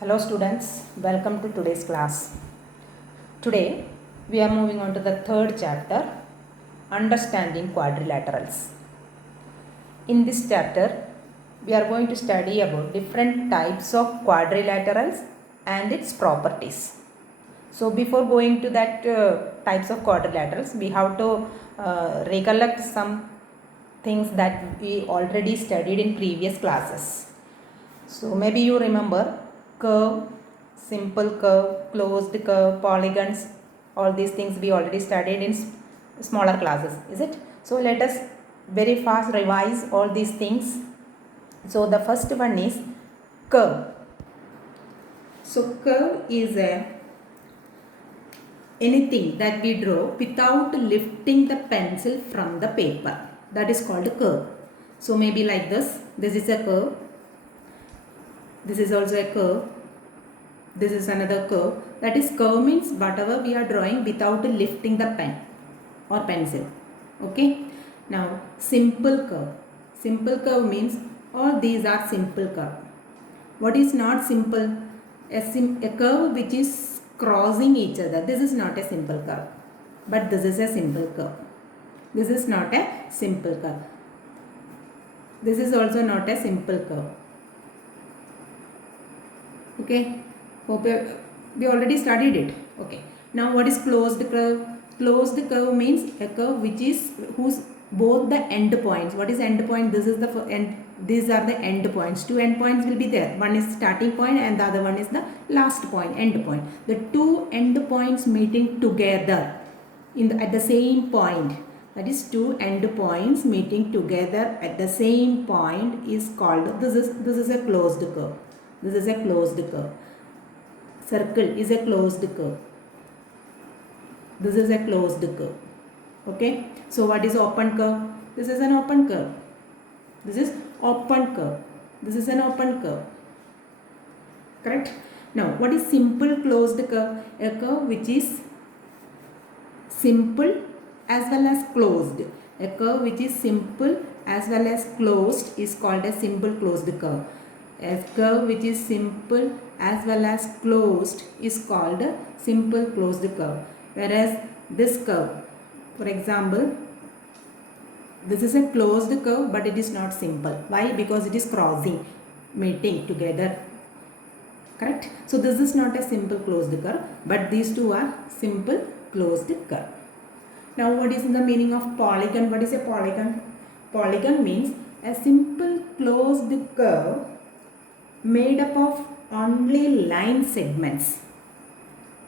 Hello students, welcome to today's class. Today we are moving on to the third chapter, Understanding Quadrilaterals. In this chapter we are going to study about different types of quadrilaterals and its properties. So before going to that types of quadrilaterals, we have to recollect some things that we already studied in previous classes. So maybe you remember curve, simple curve, closed curve, polygons, all these things we already studied in smaller classes, is it? So let us very fast revise all these things. So the first one is curve. So curve is anything that we draw without lifting the pencil from the paper. That is called a curve. So maybe like this is a curve. This is also a curve. This is another curve. That is, curve means whatever we are drawing without lifting the pen or pencil. Okay. Now simple curve. Simple curve means all these are simple curve. What is not simple? A curve which is crossing each other. This is not a simple curve. But this is a simple curve. This is not a simple curve. This is also not a simple curve. Okay, hope we already studied it. Okay, now what is closed curve? Closed curve means a curve which is whose both the end points. What is end point? This is the end. These are the end points. Two end points will be there. One is starting point and the other one is the last point, end point. The two end points meeting together at the same point. That is, two end points meeting together at the same point is called. This is a closed curve. This is a closed curve. Circle is a closed curve. This is a closed curve. Okay. So what is open curve? This is an open curve. This is open curve. This is an open curve. Correct? Now what is simple closed curve? A curve which is simple as well as closed. A curve which is simple as well as closed is called a simple closed curve. A curve which is simple as well as closed is called a simple closed curve. Whereas this curve, for example, this is a closed curve but it is not simple. Why? Because it is crossing, meeting together. Correct? So this is not a simple closed curve, but these two are simple closed curve. Now what is the meaning of polygon? What is a polygon? Polygon means a simple closed curve made up of only line segments.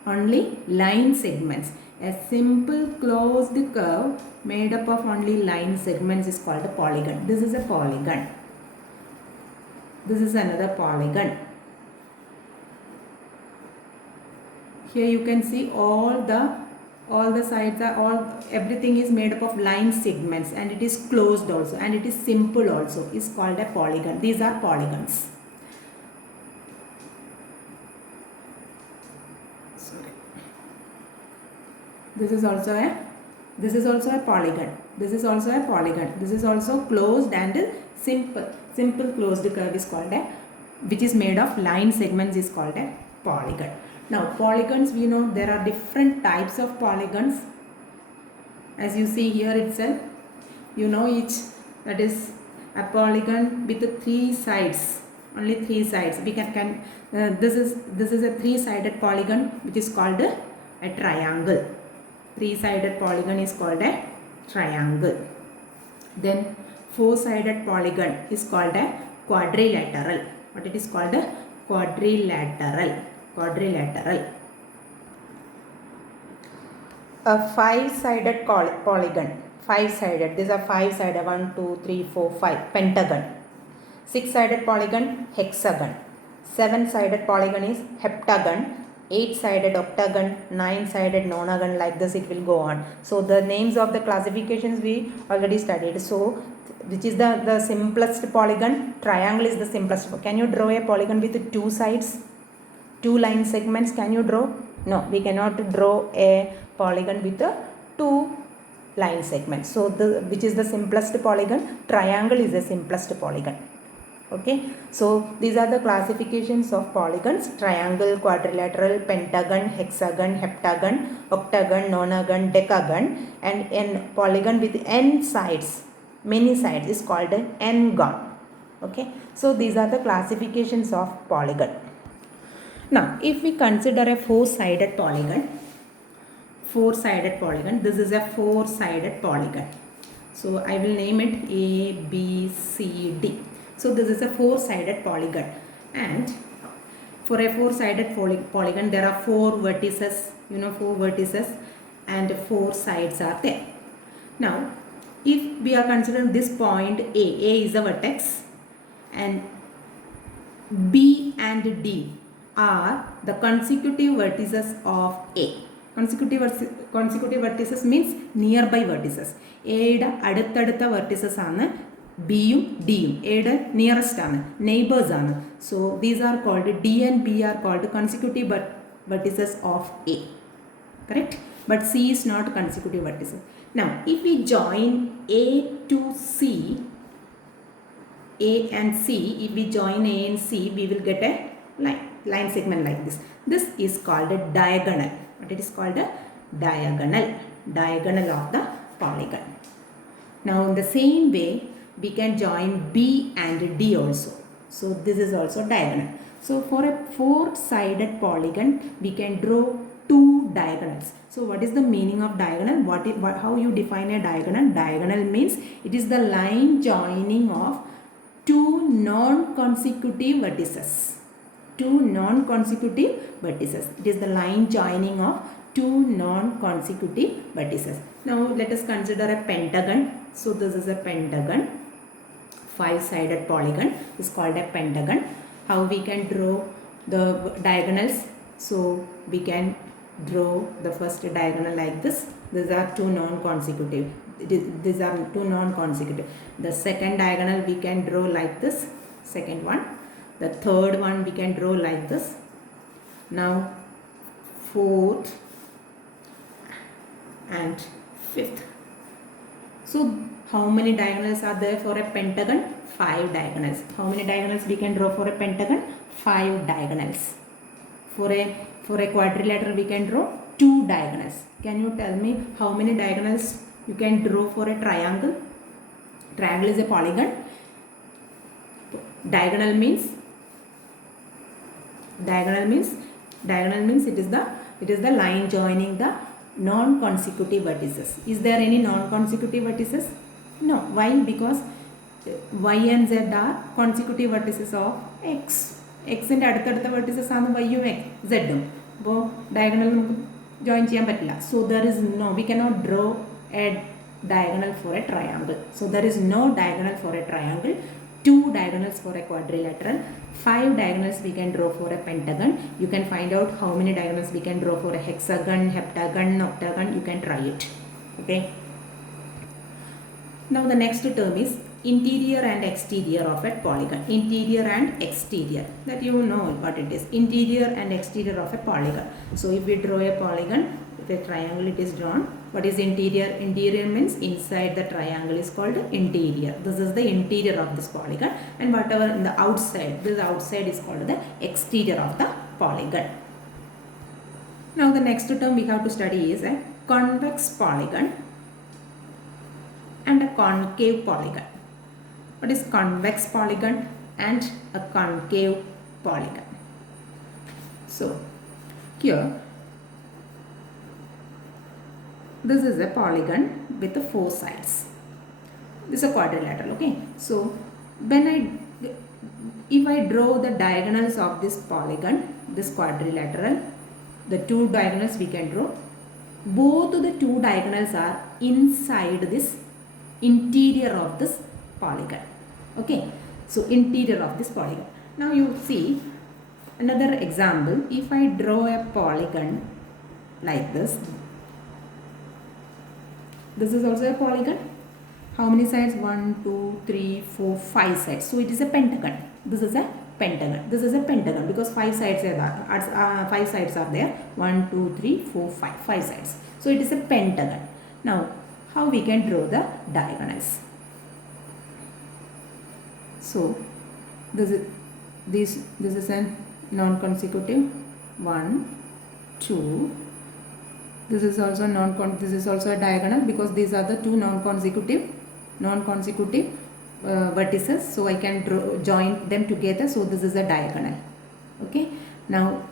Only line segments. A simple closed curve made up of only line segments is called a polygon. This is a polygon. This is another polygon. Here you can see all the sides are everything is made up of line segments, and it is closed also, and it is simple also, is called a polygon. These are polygons. This is also a polygon. This is also a polygon. This is also closed and simple closed curve is called a, which is made of line segments, is called a polygon. Now polygons, we know there are different types of polygons. As you see here itself, you know each, that is a polygon with three sides. Only three sides. We can this is a three-sided polygon which is called a triangle. Three-sided polygon is called a triangle. Then four-sided polygon is called a quadrilateral. What it is called? A quadrilateral. Quadrilateral. A five-sided polygon. Five-sided. These are five-sided. 1, 2, 3, 4, 5. Pentagon. Six-sided polygon. Hexagon. Seven-sided polygon is heptagon. 8-sided octagon, 9-sided nonagon, like this it will go on. So the names of the classifications we already studied. So which is the simplest polygon? Triangle is the simplest. Can you draw a polygon with two sides? Two line segments, can you draw? No, we cannot draw a polygon with two line segments. So which is the simplest polygon? Triangle is the simplest polygon. Okay, so these are the classifications of polygons: triangle, quadrilateral, pentagon, hexagon, heptagon, octagon, nonagon, decagon, and n polygon with n sides, many sides, is called an n-gon. Okay, so these are the classifications of polygon. Now if we consider a four-sided polygon, this is a four-sided polygon. So I will name it A, B, C, D. So this is a four-sided polygon, and for a four-sided polygon there are four vertices, four vertices, and four sides are there. Now if we are considering this point A is a vertex, and B and D are the consecutive vertices of A. Consecutive vertices means nearby vertices. A യുടെ അടുത്തടുത്ത vertices ആണ് B യും D യും. A യുടെ nearest ആണ്, neighbors ആണ്. So these are called, D and B are called consecutive vertices of A. Correct? But C is not consecutive vertices. Now if we join A to C, A and C, if we join A and C, we will get a line segment like this. This is called a diagonal. What it is called? A diagonal of the polygon. Now in the same way we can join B and D also. So this is also diagonal. So for a four-sided polygon we can draw two diagonals. So what is the meaning of diagonal? How you define a diagonal? Diagonal means it is the line joining of two non-consecutive vertices. Two non-consecutive vertices. It is the line joining of two non-consecutive vertices. Now let us consider a pentagon. So this is a pentagon. Five-sided polygon is called a pentagon. How we can draw the diagonals? So we can draw the first diagonal like this. These are two non-consecutive. These are two non-consecutive. The second diagonal we can draw like this. Second one. The third one we can draw like this. Now fourth and fifth. So how many diagonals are there for a pentagon? 5 diagonals. How many diagonals we can draw for a pentagon? 5 diagonals. For a quadrilateral we can draw 2 diagonals. Can you tell me how many diagonals you can draw for a triangle? Triangle is a polygon. Diagonal means it is the line joining the non-consecutive vertices. Is there any non-consecutive vertices? No. Why? Because y and z are consecutive vertices of x. X ന്റെ അടുത്തടുത്ത vertices ആണ് y യും z ഉം. അപ്പോൾ diagonal നമുക്ക് join ചെയ്യാൻ പറ്റില്ല. So we cannot draw a diagonal for a triangle. So there is no diagonal for a triangle. 2 diagonals for a quadrilateral, 5 diagonals we can draw for a pentagon. You can find out how many diagonals we can draw for a hexagon, heptagon, octagon. You can try it. Okay. Now the next term is interior and exterior of a polygon. Interior and exterior. That you know what it is. Interior and exterior of a polygon. So if we draw a polygon, if a triangle it is drawn, what is interior? Interior means inside the triangle is called interior. This is the interior of this polygon, and whatever in the outside, this outside is called the exterior of the polygon. Now the next term we have to study is a convex polygon and a concave polygon. What is convex polygon and a concave polygon? So here this is a polygon with 4 sides. This is a quadrilateral. Okay. So if I draw the diagonals of this polygon, this quadrilateral, the 2 diagonals we can draw. Both of the 2 diagonals are inside this interior of this polygon. Okay. So interior of this polygon. Now you see another example. If I draw a polygon like this. This is also a polygon. How many sides? 1, 2, 3, 4, 5 sides. So it is a pentagon. This is a pentagon. This is a pentagon because 5 sides are there. 5 sides are there. 1, 2, 3, 4, 5. 5 sides. So it is a pentagon. Now how we can draw the diagonals? So this is a non-consecutive 1 2. This is also this is also a diagonal because these are the two non-consecutive vertices, so I can join them together, so this is a diagonal. Okay, now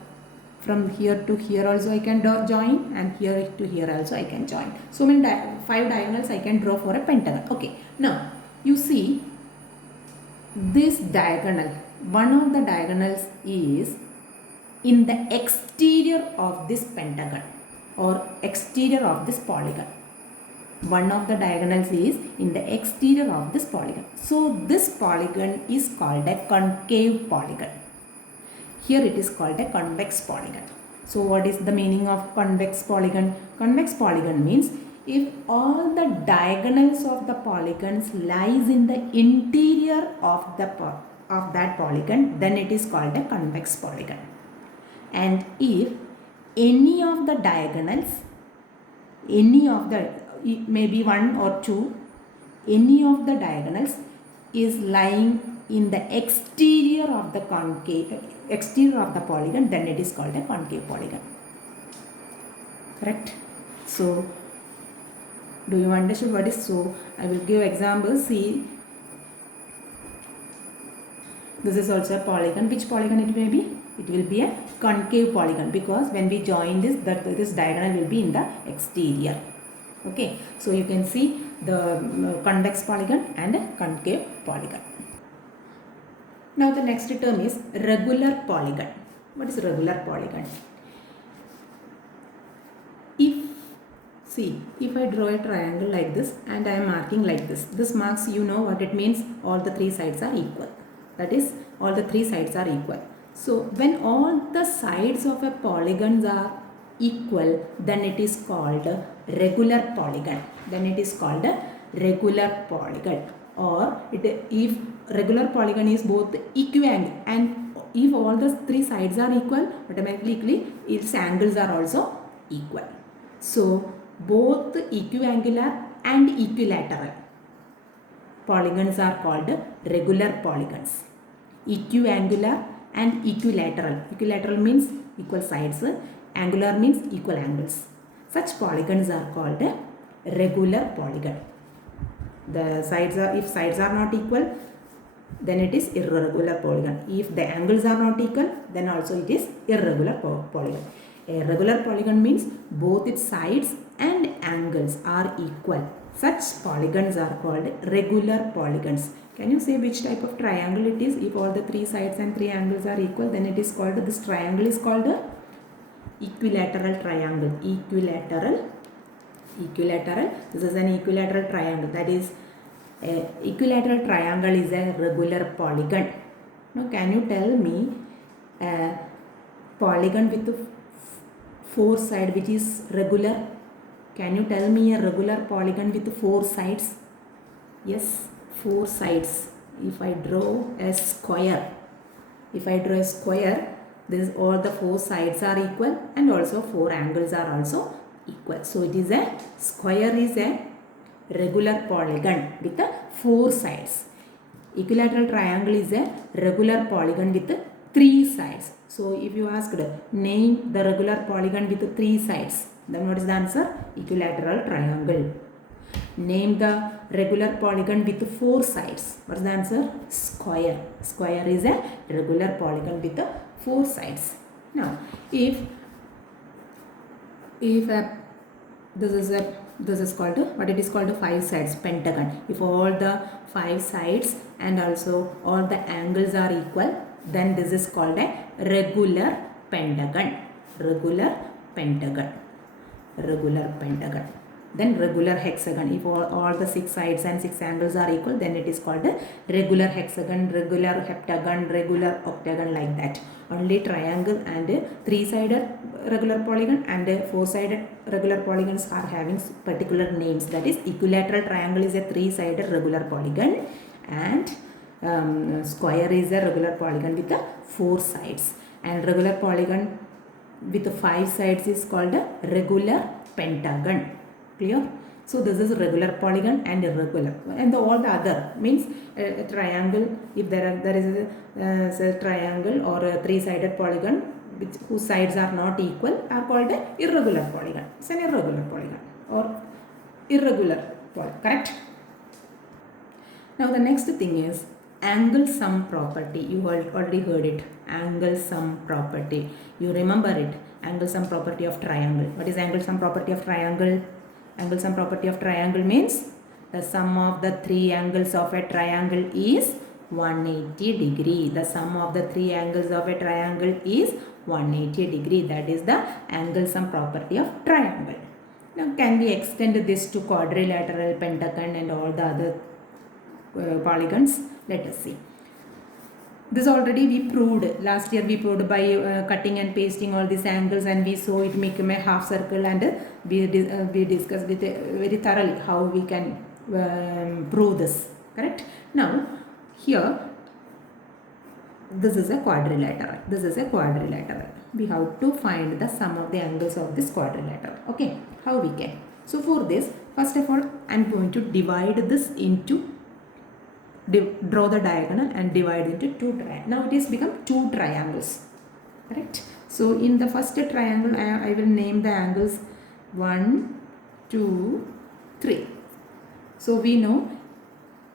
from here to here also I can join, and here to here also I can join. So many 5 diagonals I can draw for a pentagon. Okay, now you see this diagonal, one of the diagonals is in the exterior of this pentagon or exterior of this polygon. One of the diagonals is in the exterior of this polygon. So this polygon is called a concave polygon. Here it is called a convex polygon. So what is the meaning of convex polygon? Convex polygon means if all the diagonals of the polygons lies in the interior of that polygon, then it is called a convex polygon. And if any of the diagonals, maybe 1 or 2, any of the diagonals is lying in the exterior of the polygon, then it is called a concave polygon. Correct? So do you understand what is? So I will give examples. See, this is also a polygon. Which polygon it may be? It will be a concave polygon because when we join this, this diagonal will be in the exterior. Okay, so you can see the convex polygon and a concave polygon. Now the next term is regular polygon. What is regular polygon? If I draw a triangle like this and I am marking like this, this marks, you know what it means, all the 3 sides are equal. That is, all the 3 sides are equal. So when all the sides of a polygon are equal, then it is called a regular polygon. Then it is called a regular polygon. Or if regular polygon is both equiangle, and if all the 3 sides are equal, automatically its angles are also equal. So both equiangular and equilateral polygons are called regular polygons. Equiangular and equilateral. Equilateral means equal sides, angular means equal angles. Such polygons are called a regular polygon. The sides are, if sides are not equal, then it is irregular polygon. If the angles are not equal, then also it is irregular polygon. A regular polygon means both its sides and angles are equal. Such polygons are called regular polygons. Can you say which type of triangle it is? If all the 3 sides and 3 angles are equal, then it is called, this triangle is called a equilateral triangle. Equilateral. This is an equilateral triangle. That is, equilateral triangle is a regular polygon. Now can you tell me a polygon with 4 sides which is regular? Can you tell me a regular polygon with 4 sides? Yes, 4 sides. If I draw a square, this all the 4 sides are equal and also 4 angles are also equal. So it is a square is a regular polygon with 4 sides. Equilateral triangle is a regular polygon with 3 sides. So if you asked, name the regular polygon with 3 sides, then what is the answer? Equilateral triangle. Name the regular polygon with 4 sides. What is the answer? Square. Square is a regular polygon with 4 sides. Now, if this is called what it is called 5 sides pentagon. If all the 5 sides and also all the angles are equal, then this is called a regular pentagon. Regular pentagon. Then regular hexagon. If all the 6 sides and 6 angles are equal, then it is called a regular hexagon, regular heptagon, regular octagon, like that. Only triangle and 3-sided regular polygon and 4-sided regular polygons are having particular names. That is, equilateral triangle is a 3-sided regular polygon and square is a regular polygon with 4 sides. And regular polygon with 5 sides is called a regular pentagon. Clear? So this is regular polygon and irregular, and all the other means a triangle. If there is a triangle or a three-sided polygon whose sides are not equal are called an irregular polygon. It's an irregular polygon or irregular polygon, correct? Now the next thing is angle sum property. You already heard it. Angle sum property. You remember it. Angle sum property of triangle. What is angle sum property of triangle? Angle sum property of triangle means the sum of the three angles of a triangle is 180 degree. The sum of the three angles of a triangle is 180 degree. That is the angle sum property of triangle. Now can we extend this to quadrilateral, pentagon and all the other polygons? Let us see. This already we proved. Last year we proved by cutting and pasting all these angles, and we saw it become a half circle, and we discussed it very thoroughly how we can prove this, correct? Now here this is a quadrilateral. This is a quadrilateral. We have to find the sum of the angles of this quadrilateral. Okay, how we can? So for this, first of all, I am going to divide this into draw the diagonal and divide into two triangles. Now it is become two triangles, correct? So in the first triangle I will name the angles 1, 2, 3. So we know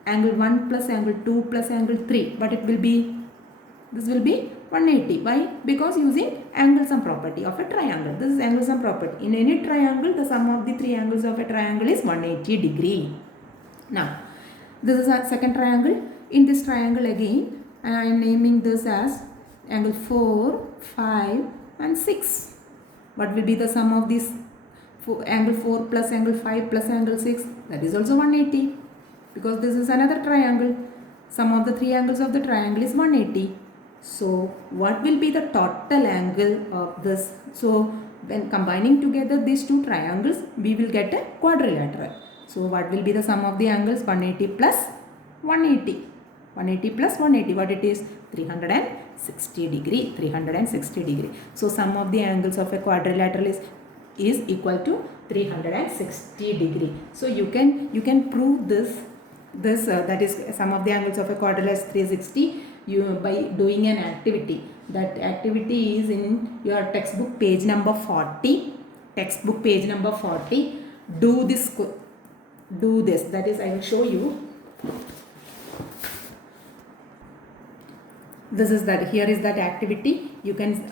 angle 1 plus angle 2 plus angle 3, but it will be, this will be 180. Why? Because using angle sum property of a triangle. This is angle sum property. In any triangle, the sum of the three angles of a triangle is 180 degree. Now this is a second triangle. In this triangle again, I am naming this as angle 4, 5 and 6. What will be the sum of this? Angle 4 plus angle 5 plus angle 6? That is also 180. Because this is another triangle. Sum of the three angles of the triangle is 180. So what will be the total angle of this? So when combining together these two triangles, we will get a quadrilateral. So what will be the sum of the angles? 180 plus 180. 180 plus 180. What it is? 360 degree. 360 degree. So sum of the angles of a quadrilateral is equal to 360 degree. So you can prove this that is sum of the angles of a quadrilateral is 360 by doing an activity. That activity is in your textbook page number 40. Textbook page number 40. Do this, that is I will show you. This is that, here is that activity. You can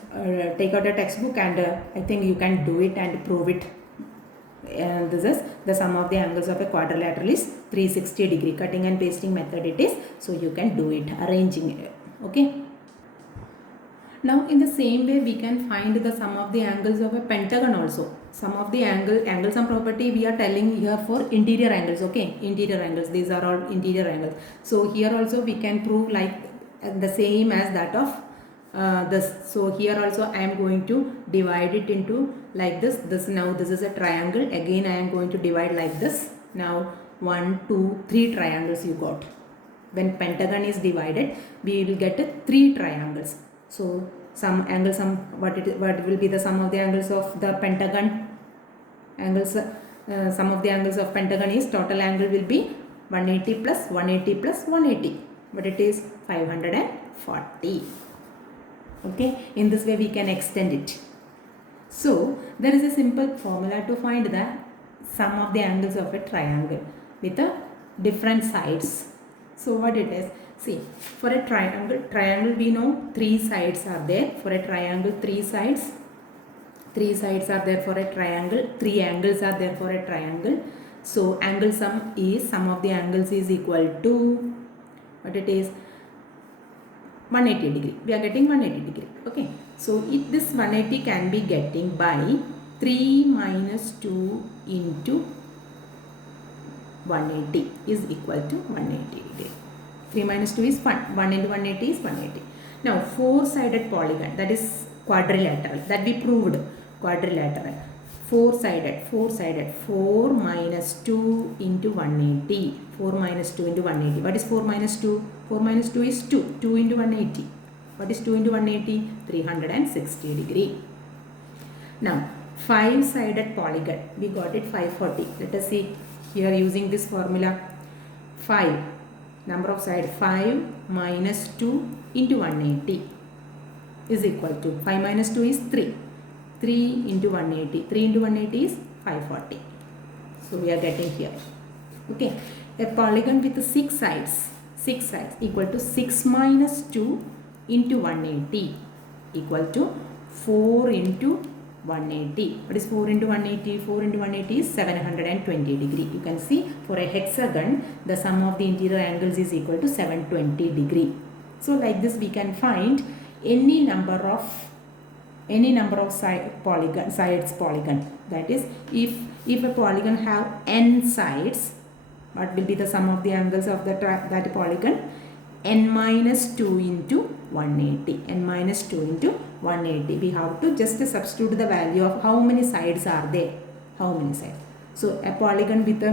take out a textbook and I think you can do it and prove it. And this is the sum of the angles of a quadrilateral is 360 degree. Cutting and pasting method it is, so you can do it, arranging it. Okay. Now in the same way we can find the sum of the angles of a pentagon also. Sum of the angle sum property we are telling here for interior angles. Okay, interior angles, these are all interior angles. So here also we can prove like the same as that of this. So here also I am going to divide it into like this. Now this is a triangle. Again I am going to divide like this. Now 1, 2, 3 triangles you got. When pentagon is divided, we will get 3 triangles. So sum what will be the sum of the angles of the pentagon? Sum of the angles of pentagon is, total angle will be 180 plus 180 plus 180, but it is 540. Okay, in this way we can extend it. So there is a simple formula to find the sum of the angles of a triangle with a different sides. So what it is? See, for a triangle we know 3 sides are there. For a triangle, 3 sides are there for a triangle. 3 angles are there for a triangle. So angle sum of the angles is equal to, what it is, 180 degree. We are getting 180 degree. Okay. So this 180 can be getting by 3 minus 2 into 180 is equal to 180 degree. 3 minus 2 is 1. 1 into 180 is 180. Now 4-sided polygon, that is quadrilateral, that we proved. Quadrilateral, 4-sided, 4 minus 2 into 180. 4 minus 2 into 180. What is 4 minus 2? 4 minus 2 is 2. 2 into 180. What is 2 into 180? 360 degree. Now 5-sided polygon, we got it 540. Let us see. here using this formula, 5, number of side 5 minus 2 into 180 is equal to, 5 minus 2 is 3. 3 into 180. 3 into 180 is 540. So we are getting here. Okay. A polygon with 6 sides equal to 6 minus 2 into 180 equal to 4 into 180. What is 4 into 180? 4 into 180 is 720 degree. You can see for a hexagon, the sum of the interior angles is equal to 720 degree. So like this we can find any number of sides polygon. That is, if a polygon have n sides, what will be the sum of the angles of that polygon? N minus 2 into 180. N minus 2 into 180. We have to just substitute the value of how many sides are there. How many sides? So a polygon with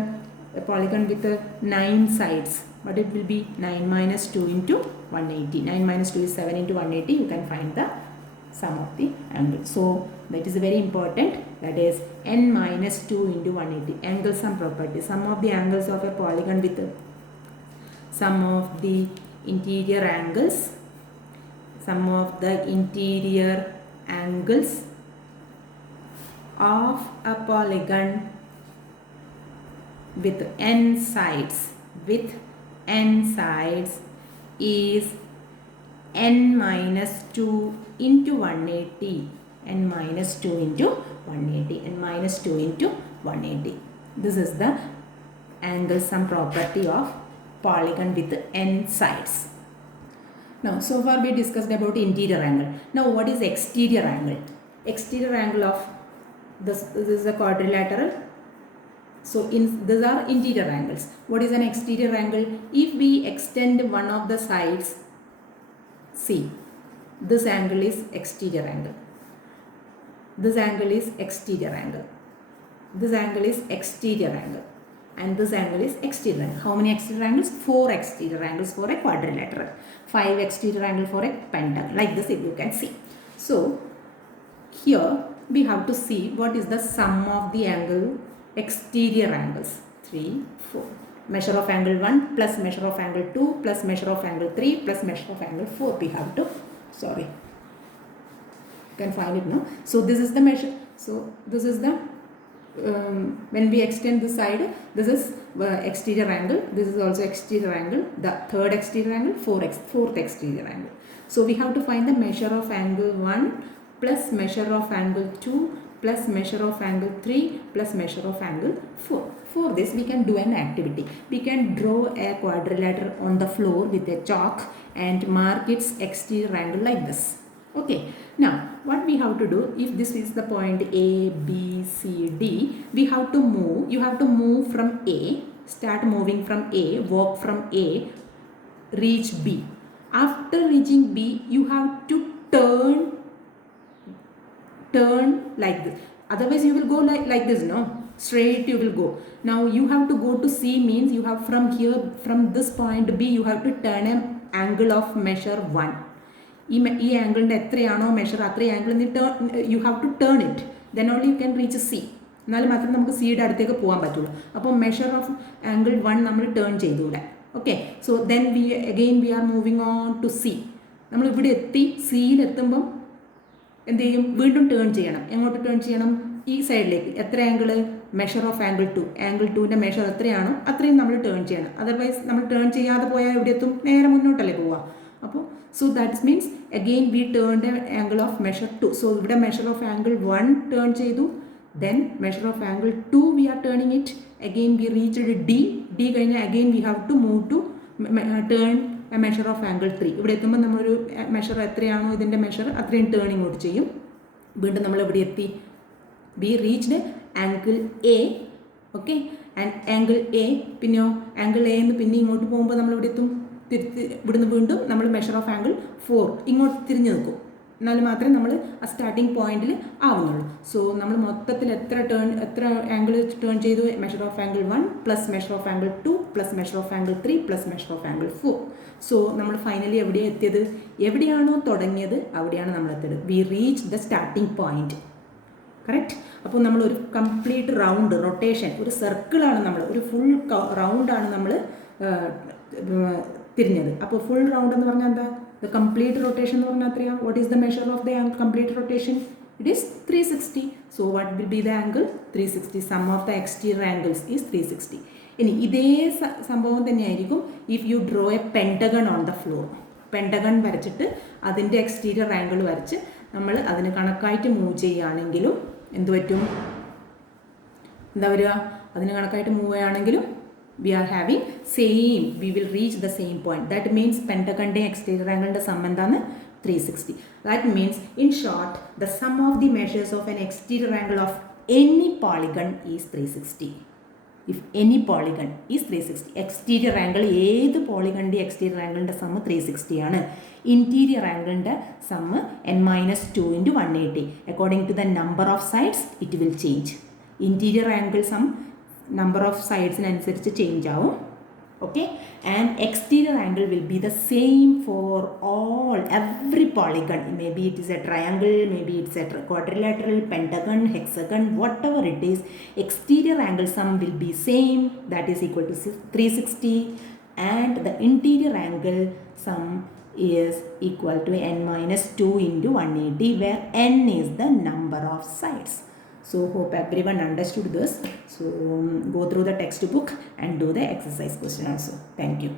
9 sides. But it will be 9 minus 2 into 180. 9 minus 2 is 7 into 180. You can find the sum of the angle. So that is very important. That is n minus 2 into 180. Angle sum property. Sum of the angles of a polygon with sum of the interior angles. Sum of the interior angles of a polygon with n sides. Is n minus 2 into 180. N minus 2 into 180. N minus 2 into 180. This is the angle sum property of polygon with n sides. Now, so far we discussed about interior angle. Now, what is exterior angle? Exterior angle of this is a quadrilateral. So, these are interior angles. What is an exterior angle? If we extend one of the sides, see, this angle is exterior angle. This angle is exterior angle. This angle is exterior angle. And this angle is exterior angle. How many exterior angles? 4 exterior angles for a quadrilateral. 5 exterior angle for a pentagon. Like this you can see. So, here we have to see what is the sum of the angle exterior angles. 3, 4. Measure of angle 1 plus measure of angle 2 plus measure of angle 3 plus measure of angle 4. We have to, sorry, you can find it now. So this is the measure. So this is the, when we extend this side, this is exterior angle. This is also exterior angle. The third exterior angle, fourth exterior angle. So we have to find the measure of angle 1 plus measure of angle 2 plus measure of angle 3 plus measure of angle 4. For this we can do an activity. We can draw a quadrilateral on the floor with a chalk and mark its exterior angle like this. Okay. Now what we have to do, if this is the point A, B, C, D, we have to move. You have to move from A, start moving from A, walk from A, reach B. After reaching B, you have to turn like this. Otherwise you will go like this, no? Straight you will go. Now you have to go to C, means you have from here, from this point B, you have to turn an angle of measure 1. This angle measure angle, you have to turn it. Then only you can reach C. C measure of angle 1 turn. Okay. So then we are moving on to C. C വീണ്ടും turn ചെയ്യണം. എങ്ങോട്ട് turn ചെയ്യണം? ഈ സൈഡിലേക്ക്. എത്ര angle? Measure of angle 2. Angle 2ൻ്റെ measure എത്രയാണോ അത്രയും നമ്മൾ ടേൺ ചെയ്യണം. അതർവൈസ് നമ്മൾ ടേൺ ചെയ്യാതെ പോയാൽ എവിടെ എത്തും? നേരെ മുന്നോട്ടല്ലേ പോവുക. അപ്പോൾ so that means again we turn the angle of measure 2. So ഇവിടെ മെഷർ ഓഫ് ആംഗിൾ 1 ടേൺ ചെയ്തു. Then measure of angle 2 we are turning it. Again we reached D കഴിഞ്ഞാൽ again we have to move to turn measure of angle 3. ഇവിടെ എത്തുമ്പോൾ നമ്മളൊരു measure എത്രയാണോ ഇതിൻ്റെ measure അത്രയും turn ഇങ്ങോട്ട് ചെയ്യും. വീണ്ടും നമ്മൾ എവിടെ എത്തി? We reached angle A. Okay. And angle A, പിന്നെയോ ആംഗിൾ എ എന്ന് പിന്നെ ഇങ്ങോട്ട് പോകുമ്പോൾ നമ്മൾ ഇവിടെ എത്തും. ഇവിടുന്ന് വീണ്ടും നമ്മൾ മെഷർ ഓഫ് ആംഗിൾ 4 ഇങ്ങോട്ട് തിരിഞ്ഞു നിൽക്കും. എന്നാൽ മാത്രമേ നമ്മൾ ആ സ്റ്റാർട്ടിങ് പോയിന്റിൽ ആവുന്നുള്ളൂ. സോ നമ്മൾ മൊത്തത്തിൽ എത്ര ആംഗിൾ ടേൺ ചെയ്തു? Measure of angle 1 plus measure of angle 2 plus measure of angle 3 plus measure of angle 4. So നമ്മൾ ഫൈനലി എവിടെയാണ് എത്തിയത്? എവിടെയാണോ തുടങ്ങിയത് അവിടെയാണ് നമ്മൾ എത്തിയത്. V reach the starting point. Correct. അപ്പോൾ നമ്മൾ ഒരു കംപ്ലീറ്റ് റൗണ്ട് റൊട്ടേഷൻ, ഒരു സർക്കിളാണ് നമ്മൾ, ഒരു ഫുൾ റൗണ്ടാണ് നമ്മൾ തിരിഞ്ഞത്. അപ്പോൾ ഫുൾ റൗണ്ട് എന്ന് പറഞ്ഞാൽ എന്താ? ദ കംപ്ലീറ്റ് റൊട്ടേഷൻ എന്ന് പറഞ്ഞാൽ എത്രയാണ്? What is the measure of the complete rotation? It is 360. So what will be the angle? 360. Sum of the exterior angles is 360. ഇനി ഇതേ സംഭവം തന്നെയായിരിക്കും if you draw a pentagon on the floor. Pentagon വരച്ചിട്ട് അതിൻ്റെ exterior angle വരച്ച് നമ്മൾ അതിന് കണക്കായിട്ട് move ചെയ്യുകയാണെങ്കിലും എന്ത് പറ്റും? എന്താ വരിക? അതിന് കണക്കായിട്ട് മൂവ് ചെയ്യുകയാണെങ്കിലും we are having same, we will reach the same point. That means pentagonന്റെ exterior angle sum എന്താണ്? 360. That means in short the sum of the measures of an exterior angle of any polygon is 360. If any polygon is 360, exterior angle ഏത് പോളിഗണിൻ്റെ exterior angle sum 360 ആണ്. Interior angle sum n-2 into 180. According to the number of sides it will change. Interior angle sum number of sides അനുസരിച്ച് change ആവും. Okay. And exterior angle will be the same for all every polygon. May be it is a triangle, may be it's a quadrilateral, pentagon, hexagon, whatever it is, exterior angle sum will be same, that is equal to 360. And the interior angle sum is equal to n-2 into 180, where n is the number of sides. So hope everyone understood this. So go through the textbook and do the exercise question also. Thank you.